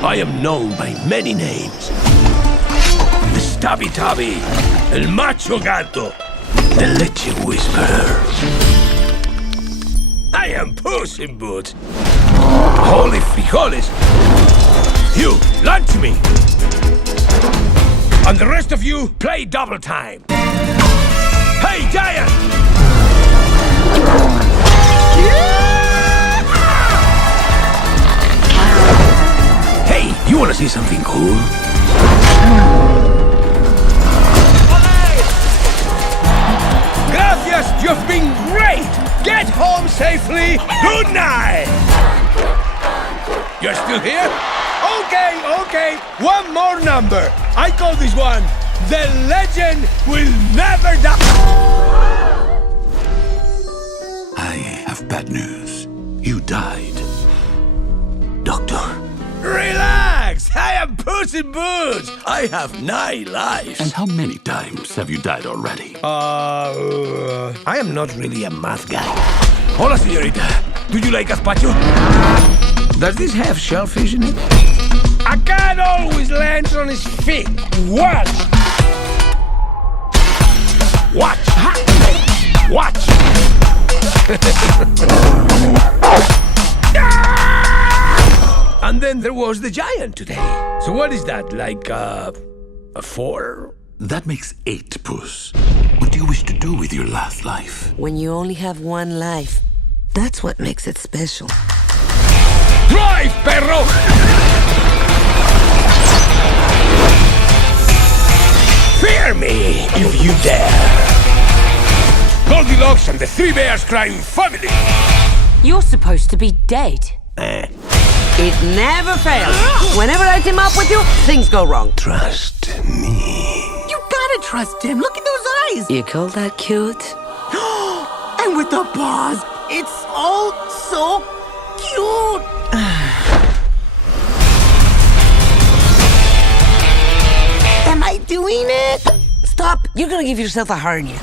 I am known by many names. The Stubby Tubby, El Macho Gato, the Leche Whisperer. I am Puss in Boots. Holy frijoles! You, lunch me! And the rest of you, play double time! Hey, Giant! Hey, you wanna see something cool? Gracias, you've been great! Get home safely! Good night! You're still here? Okay, one more number. I call this one, The Legend Will Never Die. I have bad news. You died. Doctor. Relax! I am Puss in Boots! I have 9 lives! And how many times have you died already? I am not really a math guy. Hola, señorita. Do you like gazpacho? Does this have shellfish in it? A cat always lands on his feet. Watch! Watch! Watch! And then there was the giant today. So what is that, like a 4? That makes 8, Puss. What do you wish to do with your last life? When you only have one life, that's what makes it special. Drive, perro! Fear me if you dare. Goldilocks and the 3 Bears Crime Family. You're supposed to be dead. It never fails. Whenever I team up with you, things go wrong. Trust me. You gotta trust him. Look at those eyes. You call that cute? And with the paws. It's all so cute. Am I doing it? Stop. You're gonna give yourself a hernia.